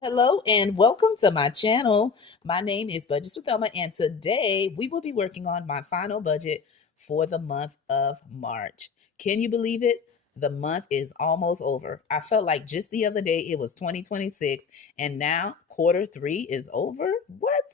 Hello and welcome to my channel. My name is Budget+FREE, and today we will be working on my final budget for the month of March. Can you believe it? The month is almost over. I felt like just the other day it was 2026 and now quarter 3 is over. What?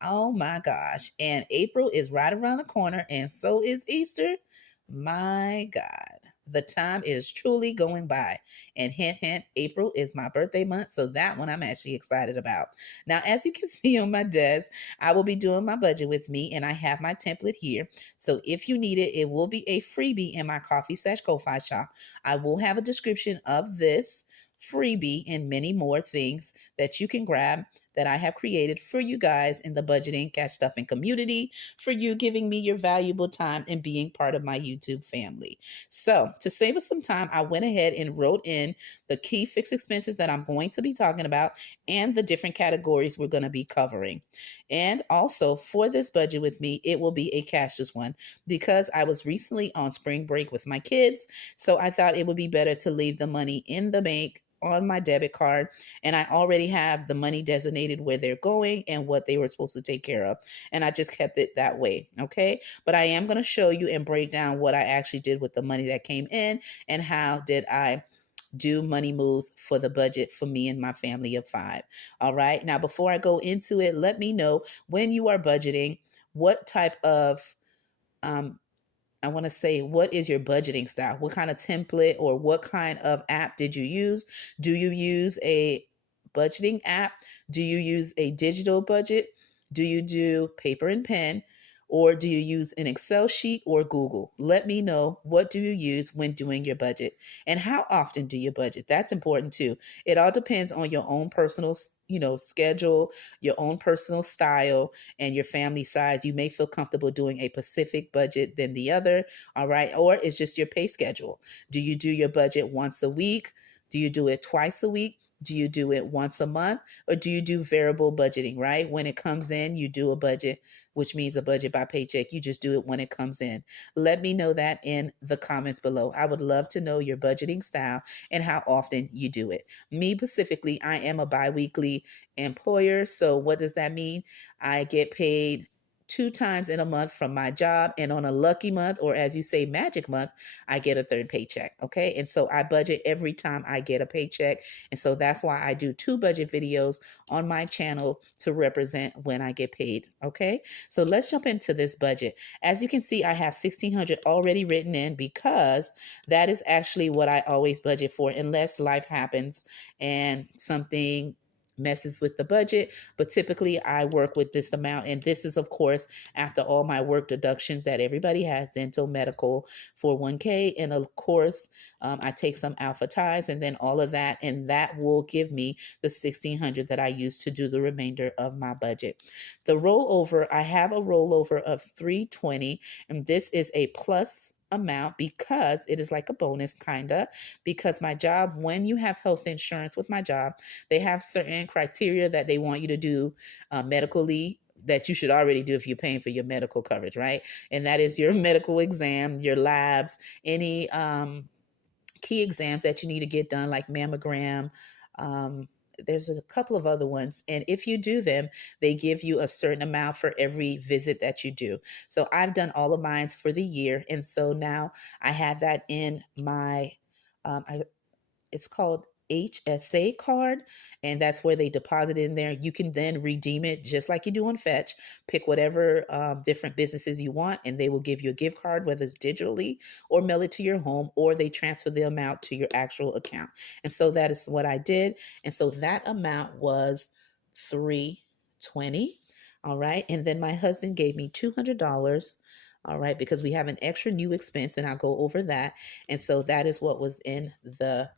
Oh my gosh. And April is right around the corner and so is Easter. My God. The time is truly going by. And hint, hint, April is my birthday month. So that one I'm actually excited about. Now, as you can see on my desk, I will be doing my budget with me and I have my template here. So if you need it, it will be a freebie in my coffee/Ko-Fi shop. I will have a description of this freebie and many more things that you can grab that I have created for you guys in the budgeting, cash stuffing community, for you giving me your valuable time and being part of my YouTube family. So, to save us some time, I went ahead and wrote in the key fixed expenses that I'm going to be talking about and the different categories we're going to be covering. And also for this budget with me, it will be a cashless one because I was recently on spring break with my kids. So I thought it would be better to leave the money in the bank on my debit card, and I already have the money designated where they're going and what they were supposed to take care of, and I just kept it that way. Okay, but I am going to show you and break down what I actually did with the money that came in and how did I do money moves for the budget for me and my family of 5. All right, now before I go into it, let me know, when you are budgeting, what type of I want to say, what is your budgeting style? What kind of template or what kind of app did you use? Do you use a budgeting app? Do you use a digital budget? Do you do paper and pen? Or do you use an Excel sheet or Google? Let me know, what do you use when doing your budget and how often do you budget? That's important too. It all depends on your own personal, schedule, your own personal style, and your family size. You may feel comfortable doing a Pacific budget than the other. All right. Or it's just your pay schedule. Do you do your budget once a week? Do you do it twice a week? Do you do it once a month? Or do you do variable budgeting, right? When it comes in, you do a budget, which means a budget by paycheck. You just do it when it comes in. Let me know that in the comments below. I would love to know your budgeting style and how often you do it. Me specifically, I am a bi-weekly employer. So what does that mean? I get paid 2 times in a month from my job, and on a lucky month, or as you say, magic month, I get a third paycheck. Okay, and so I budget every time I get a paycheck, and so that's why I do 2 budget videos on my channel to represent when I get paid. Okay, so let's jump into this budget. As you can see, I have 1,600 already written in because that is actually what I always budget for, unless life happens and something messes with the budget. But typically I work with this amount, and this is of course after all my work deductions that everybody has: dental, medical, 401k, and of course I take some alpha ties and then all of that, and that will give me the 1,600 that I use to do the remainder of my budget. The rollover, I have a rollover of 320, and this is a plus amount because it is like a bonus, kinda, because my job, when you have health insurance with my job, they have certain criteria that they want you to do medically, that you should already do if you're paying for your medical coverage, right? And that is your medical exam, your labs, any key exams that you need to get done, like mammogram. There's a couple of other ones. And if you do them, they give you a certain amount for every visit that you do. So I've done all of mine for the year. And so now I have that in my, it's called HSA card, and that's where they deposit in there. You can then redeem it just like you do on Fetch. Pick whatever different businesses you want, and they will give you a gift card, whether it's digitally or mail it to your home, or they transfer the amount to your actual account. And so that is what I did. And so that amount was 320. All right. And then my husband gave me $200. All right, because we have an extra new expense, and I'll go over that. And so that is what was in the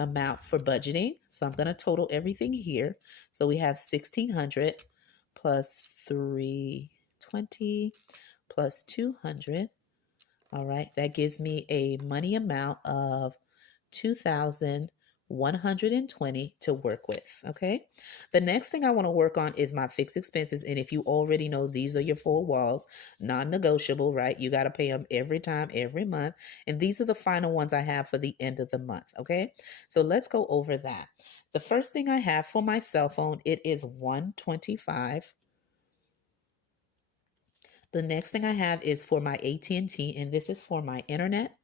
amount for budgeting. So I'm going to total everything here. So we have 1,600 plus 320 plus 200. All right, that gives me a money amount of 2,120 to work with. Okay, the next thing I want to work on is my fixed expenses. And if you already know, these are your 4 walls, non-negotiable, right? You got to pay them every time, every month. And these are the final ones I have for the end of the month. Okay, so let's go over that. The first thing I have for my cell phone, it is $125. The next thing I have is for my AT&T, and this is for my internet.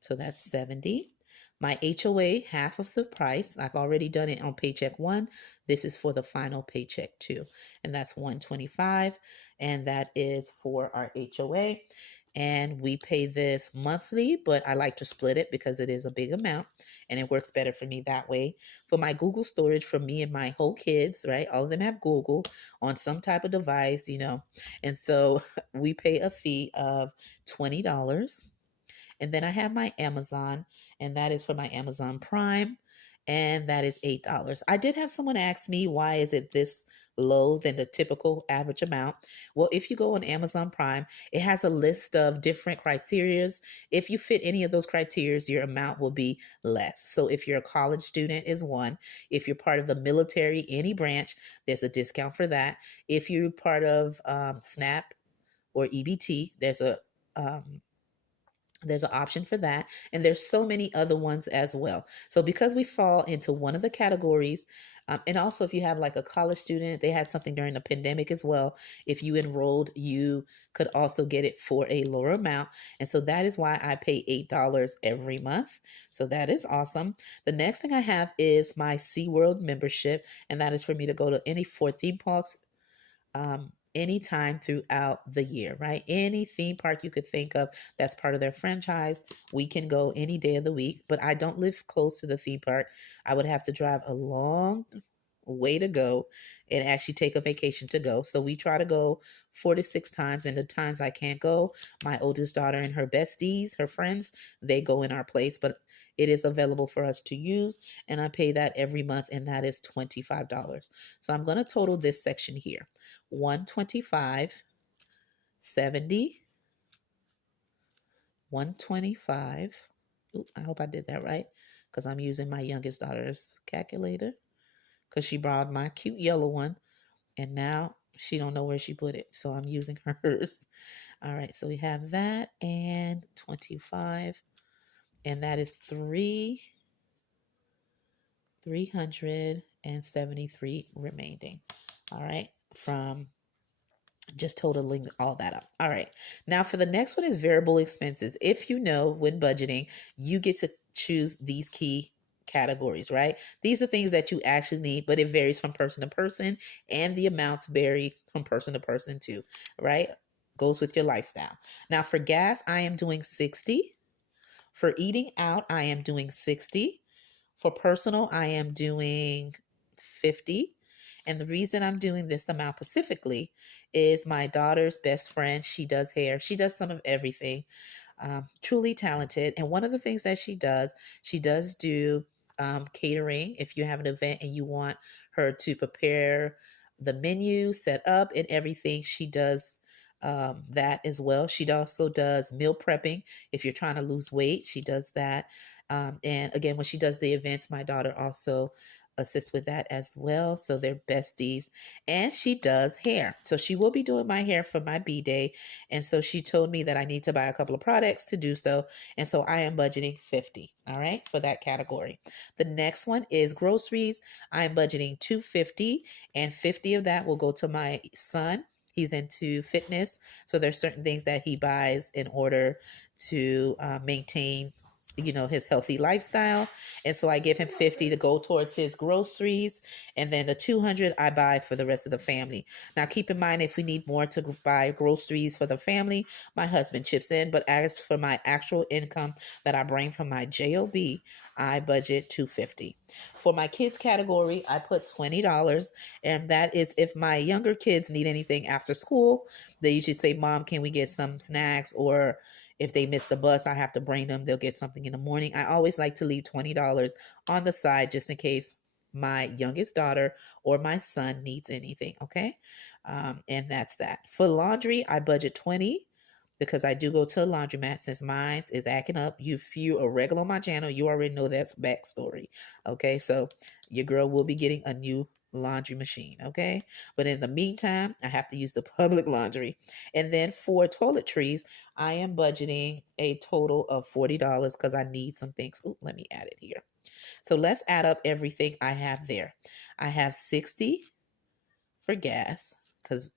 So that's 70. My HOA, half of the price. I've already done it on paycheck 1. This is for the final paycheck 2. And that's 125. And that is for our HOA. And we pay this monthly, but I like to split it because it is a big amount and it works better for me that way. For my Google storage for me and my whole kids, right? All of them have Google on some type of device, you know. And so we pay a fee of $20. And then I have my Amazon, and that is for my Amazon Prime, and that is $8. I did have someone ask me, why is it this low than the typical average amount? Well, if you go on Amazon Prime, it has a list of different criterias. If you fit any of those criterias, your amount will be less. So if you're a college student is one. If you're part of the military, any branch, there's a discount for that. If you're part of SNAP or EBT, there's an option for that. And there's so many other ones as well. So because we fall into one of the categories, and also if you have like a college student, they had something during the pandemic as well. If you enrolled, you could also get it for a lower amount. And so that is why I pay $8 every month. So that is awesome. The next thing I have is my SeaWorld membership. And that is for me to go to any 4 theme parks anytime throughout the year, right? Any theme park you could think of that's part of their franchise, we can go any day of the week. But I don't live close to the theme park. I would have to drive a long way to go and actually take a vacation to go. So we try to go 4 to 6 times. And the times I can't go, my oldest daughter and her besties, her friends, they go in our place. But it is available for us to use. And I pay that every month, and that is $25. So I'm going to total this section here. 125, 70, 125. Ooh, I hope I did that right because I'm using my youngest daughter's calculator because she borrowed my cute yellow one and now she don't know where she put it. So I'm using hers. All right, so we have that and 25, and that is 373 remaining. All right, from just totaling all that up. All right. Now for the next one is variable expenses. If you know when budgeting, you get to choose these key categories, right? These are things that you actually need, but it varies from person to person, and the amounts vary from person to person too, right? Goes with your lifestyle. Now for gas, I am doing 60. For eating out, I am doing 60. For personal, I am doing 50. And the reason I'm doing this amount specifically is my daughter's best friend. She does hair. She does some of everything. Truly talented. And one of the things that she does do catering. If you have an event and you want her to prepare the menu, set up, and everything, she does that as well. She also does meal prepping. If you're trying to lose weight, she does that. And again, when she does the events, my daughter also assists with that as well. So they're besties. And she does hair. So she will be doing my hair for my B-Day. And so she told me that I need to buy a couple of products to do so. And so I am budgeting 50, all right, for that category. The next one is groceries. I'm budgeting 250, and 50 of that will go to my son. He's into fitness. So there's certain things that he buys in order to maintain his healthy lifestyle. And so I give him 50 to go towards his groceries. And then the 200 I buy for the rest of the family. Now, keep in mind, if we need more to buy groceries for the family, my husband chips in. But as for my actual income that I bring from my job, I budget 250. For my kids category, I put $20. And that is if my younger kids need anything after school, they usually say, Mom, can we get some snacks? Or if they miss the bus, I have to bring them. They'll get something in the morning. I always like to leave $20 on the side just in case my youngest daughter or my son needs anything. Okay. And that's that. For laundry, I budget 20 because I do go to a laundromat since mine is acting up. If you're a regular on my channel, you already know that's backstory. Okay. So your girl will be getting a new laundry machine. Okay. But in the meantime, I have to use the public laundry. And then for toiletries, I am budgeting a total of $40 because I need some things. Ooh, let me add it here. So let's add up everything I have there. I have 60 for gas because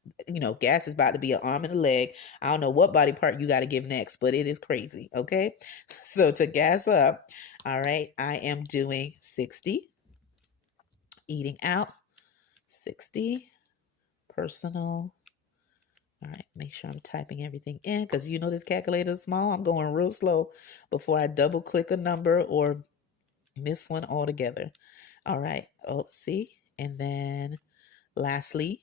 gas is about to be an arm and a leg. I don't know what body part you got to give next, but it is crazy. Okay. So to gas up, all right, I am doing 60 eating out, 60 personal. All right, make sure I'm typing everything in because this calculator is small. I'm going real slow before I double click a number or miss one altogether. All right. Oh, see? And then lastly,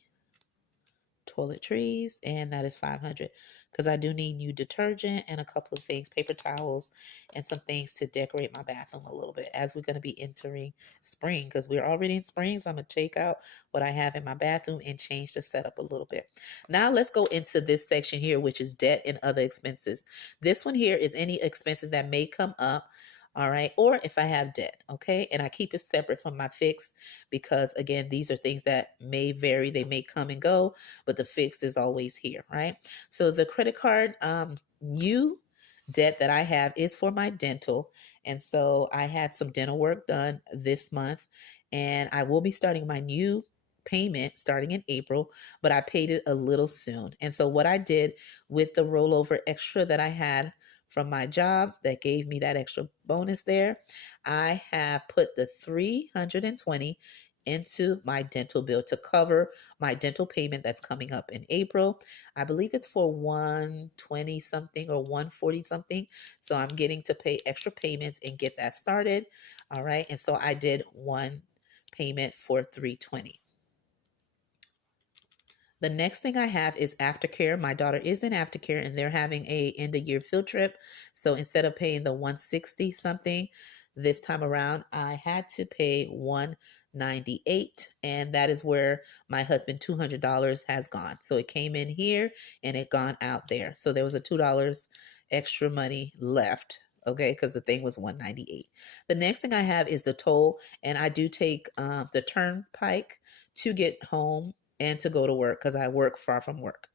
toiletries, and that is 500 because I do need new detergent and a couple of things, paper towels and some things to decorate my bathroom a little bit as we're going to be entering spring, because we're already in spring. So I'm going to take out what I have in my bathroom and change the setup a little bit. Now let's go into this section here, which is debt and other expenses. This one here is any expenses that may come up. All right. Or if I have debt. Okay. And I keep it separate from my fixed because, again, these are things that may vary. They may come and go, but the fixed is always here. Right. So the credit card, new debt that I have is for my dental. And so I had some dental work done this month, and I will be starting my new payment starting in April, but I paid it a little soon. And so what I did with the rollover extra that I had from my job that gave me that extra bonus there, I have put the 320 into my dental bill to cover my dental payment that's coming up in April. I believe it's for 120 something or 140 something. So I'm getting to pay extra payments and get that started. All right. And so I did one payment for 320. The next thing I have is aftercare. My daughter is in aftercare and they're having a end of year field trip. So instead of paying the 160 something this time around, I had to pay 198, and that is where my husband $200 has gone. So it came in here and it gone out there. So there was a $2 extra money left. Okay, because the thing was 198. The next thing I have is the toll, and I do take the turnpike to get home and to go to work because I work far from work.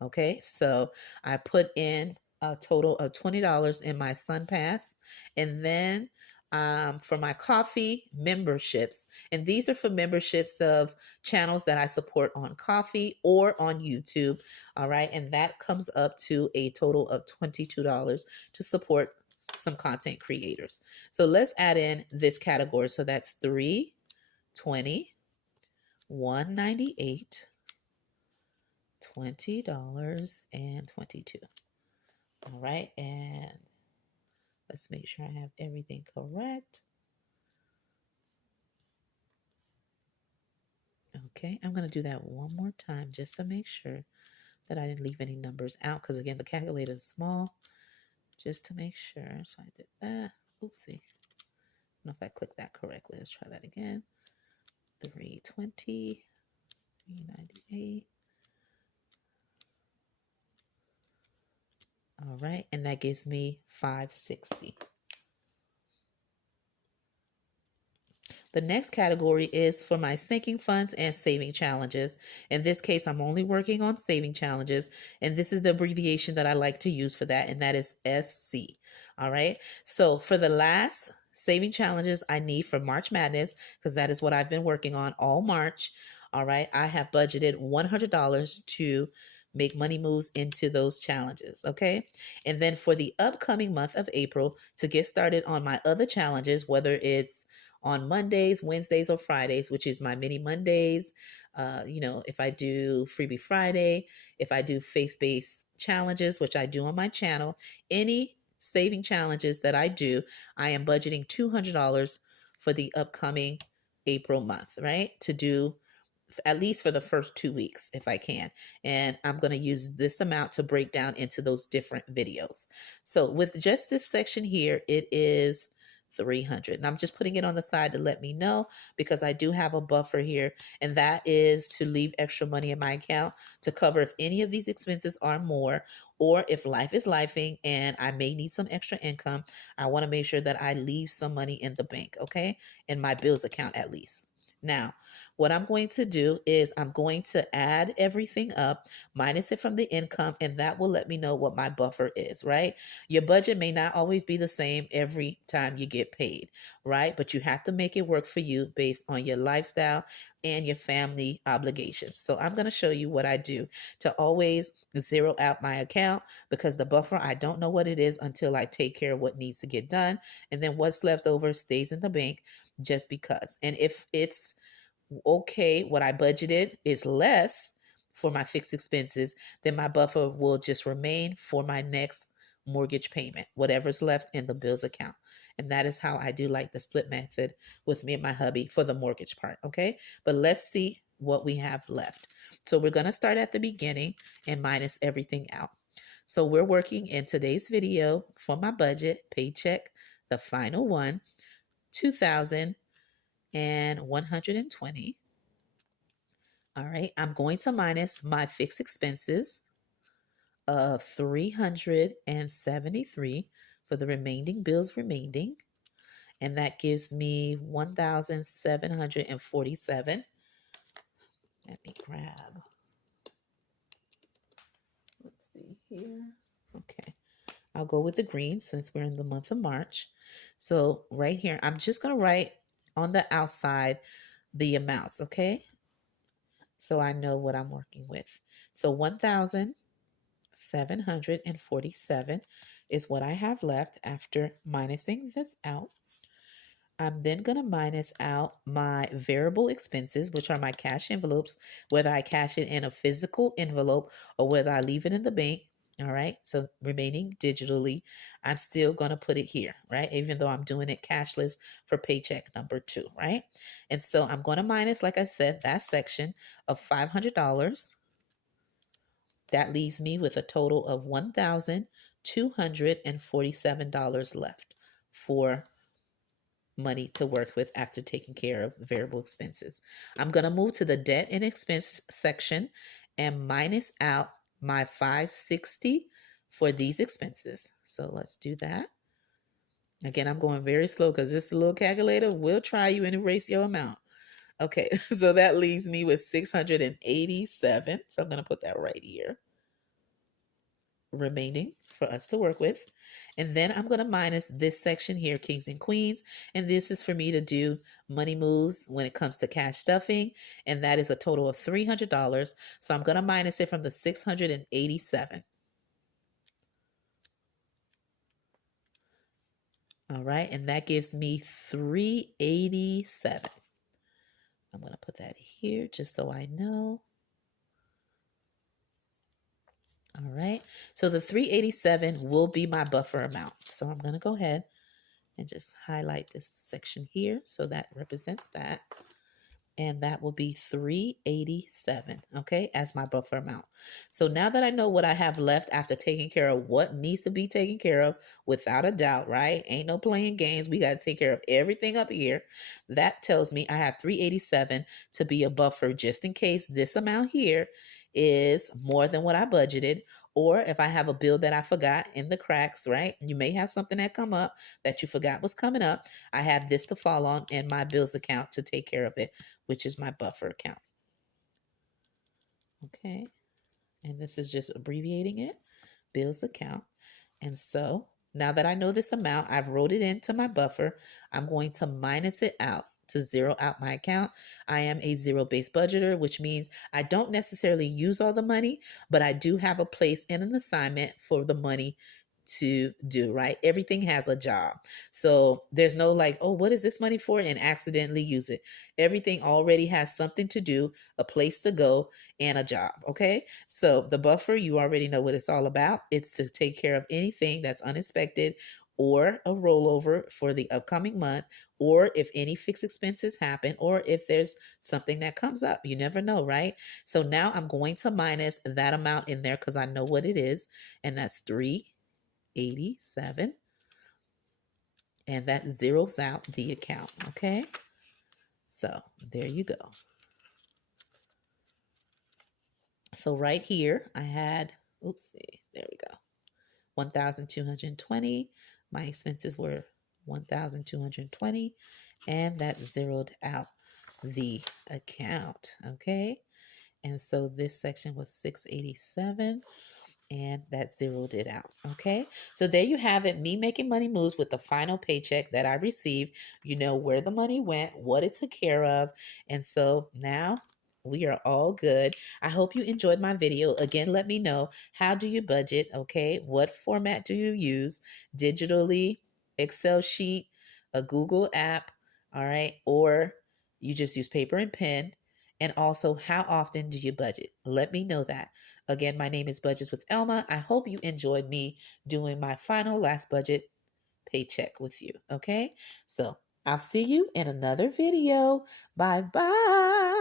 Okay, so I put in a total of $20 in my SunPath, and then for my coffee memberships, and these are for memberships of channels that I support on Coffee or on YouTube. All right, and that comes up to a total of $22 to support some content creators. So let's add in this category. So that's 320, 198, $20.22. All right, and let's make sure I have everything correct. Okay, I'm going to do that one more time just to make sure that I didn't leave any numbers out, because again, the calculator is small, just to make sure. So I did that. Oopsie. I don't know if I clicked that correctly. Let's try that again. 320, 398. All right, and that gives me 560. The next category is for my sinking funds and saving challenges. In this case, I'm only working on saving challenges, and this is the abbreviation that I like to use for that, and that is SC. All right, so for the last saving challenges I need for March Madness, because that is what I've been working on all March. All right, I have budgeted $100 to make money moves into those challenges. Okay, and then for the upcoming month of April, to get started on my other challenges, whether it's on Mondays, Wednesdays, or Fridays, which is my mini Mondays. If I do Freebie Friday, if I do faith-based challenges, which I do on my channel, any saving challenges that I do, I am budgeting $200 for the upcoming April month, right? To do at least for the first 2 weeks if I can. And I'm going to use this amount to break down into those different videos. So with just this section here, it is 300. And I'm just putting it on the side to let me know, because I do have a buffer here, and that is to leave extra money in my account to cover if any of these expenses are more, or if life is lifing and I may need some extra income. I want to make sure that I leave some money in the bank, okay? In my bills account at least. Now, what I'm going to do is I'm going to add everything up, minus it from the income, and that will let me know what my buffer is, right? Your budget may not always be the same every time you get paid, right? But you have to make it work for you based on your lifestyle and your family obligations. So I'm going to show you what I do to always zero out my account, because the buffer, I don't know what it is until I take care of what needs to get done. And then what's left over stays in the bank just because. And if it's okay, what I budgeted is less for my fixed expenses, then my buffer will just remain for my next mortgage payment, whatever's left in the bills account. And that is how I do like the split method with me and my hubby for the mortgage part. Okay. But let's see what we have left. So we're going to start at the beginning and minus everything out. So we're working in today's video for my budget paycheck, the final one, 2,120. All right, I'm going to minus my fixed expenses of 373 for the remaining bills remaining. And that gives me 1,747. Let me grab. Let's see here. Okay. I'll go with the green since we're in the month of March. So right here, I'm just going to write on the outside the amounts, okay? So I know what I'm working with. So 1,747 is what I have left after minusing this out. I'm then going to minus out my variable expenses, which are my cash envelopes, whether I cash it in a physical envelope or whether I leave it in the bank. All right. So remaining digitally, I'm still going to put it here, right? Even though I'm doing it cashless for paycheck number 2, right? And so I'm going to minus, like I said, that section of $500. That leaves me with a total of $1,247 left for money to work with after taking care of variable expenses. I'm going to move to the debt and expense section and minus out my 560 for these expenses. So let's do that. Again, I'm going very slow because this little calculator will try you and erase your amount. Okay, so that leaves me with 687. So I'm going to put that right here, remaining for us to work with. And then I'm going to minus this section here, kings and queens. And this is for me to do money moves when it comes to cash stuffing. And that is a total of $300. So I'm going to minus it from the 687. All right. And that gives me 387. I'm going to put that here just so I know. All right. So the 387 will be my buffer amount. So I'm going to go ahead and just highlight this section here. So that represents that. And that will be 387, okay, as my buffer amount. So now that I know what I have left after taking care of what needs to be taken care of, without a doubt, right? Ain't no playing games. We got to take care of everything up here. That tells me I have 387 to be a buffer just in case this amount here is more than what I budgeted, or if I have a bill that I forgot in the cracks, right? You may have something that come up that you forgot was coming up. I have this to fall on in my bills account to take care of it, which is my buffer account. Okay. And this is just abbreviating it, bills account. And so now that I know this amount, I've wrote it into my buffer. I'm going to minus it out to zero out my account. I am a zero-based budgeter, which means I don't necessarily use all the money, but I do have a place in an assignment for the money to do, right? Everything has a job. So there's no like, oh, what is this money for? And accidentally use it. Everything already has something to do, a place to go, and a job. Okay. So the buffer, you already know what it's all about. It's to take care of anything that's unexpected or a rollover for the upcoming month, or if any fixed expenses happen, or if there's something that comes up. You never know, right? So now I'm going to minus that amount in there because I know what it is, and that's 387, and that zeroes out the account. Okay, so there you go. So right here I had, oopsie, there we go, 1,220. My expenses were 1,220, and that zeroed out the account. Okay. And so this section was 687 and that zeroed it out. Okay. So there you have it. Me making money moves with the final paycheck that I received. You know where the money went, what it took care of. And so now we are all good. I hope you enjoyed my video. Again, let me know, how do you budget? Okay. What format do you use? Digitally, Excel sheet, a Google app, all right, or you just use paper and pen? And also, how often do you budget? Let me know that. Again, my name is Budgets with Elma. I hope you enjoyed me doing my final last budget paycheck with you. Okay. So I'll see you in another video. Bye bye.